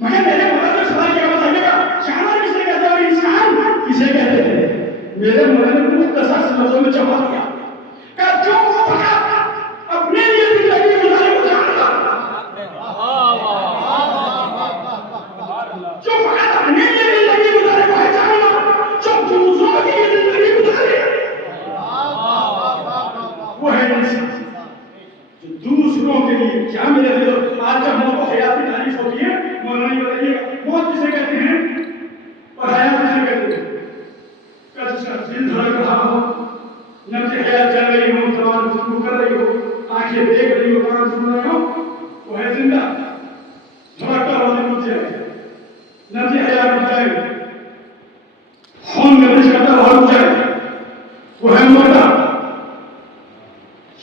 مگر میرے مولانا نے سوال کیا بتائیے گا جانور کسے کہتے ہیں اور انسان کسے کہتے ہیں؟ میرے مولانا نے مختصر سے لفظوں میں جواب دیا کہ جو فقط اپنے لیے زندگی گزارے وہ جانتا، جو فقط اپنے لیے زندگی گزارے وہ ہے جانور، جو دوسروں کے لیے زندگی گزارے وہ ہے انسان۔ جو دوسروں کے لیے کیا میرے دل آج جب موت و حیات کی تعریف ہوتی ہے مولانا یہ بتائیے موت کسے کہتے ہیں اور حیات کسے کہتے ہیں؟ کہ جس کا دل دھڑک رہا ہو، نبض حیات چل رہی ہو، زبان گفتگو کر رہی ہو، آنکھیں دیکھ رہی ہو، کان سن رہے ہو، وہ ہے زندہ۔ دھڑکتا ہوا دل رک جائے، نبض حیات رک جائے، خون گردش کرتا ہوا رک جائے، وہ ہے مردہ۔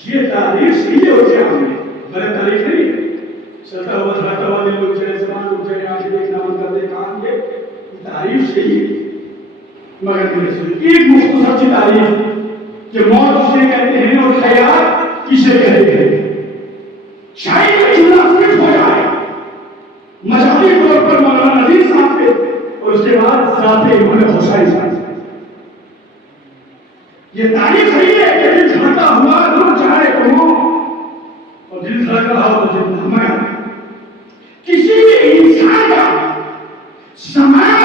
یہ تعریف صحیح ہے اسے ہم نے غلط تعریف نہیں ہے۔ چلتا ہوا دھڑکتا ہوا دل رک جائے، زبان رک جائے، آنکھیں دیکھنا بند کر دے، کان یہ تعریف صحیح ہے۔ مگر ایک مختصر سی تعریف کہ موت کسے کہتے ہیں اور حیات کسے کہتے ہیں، شاید یہ جملہ فٹ ہو جائے مذہبی طور پر مولانا نذیر صاحب کے اور اس کے بعد ذات امام حسین صاحب۔ یہ تعریف صحیح ہے کہ دل دھڑکتا ہوا رک جائے تو اور دل دھڑک رہا ہو تو مگر کسی بھی انسان کا زمان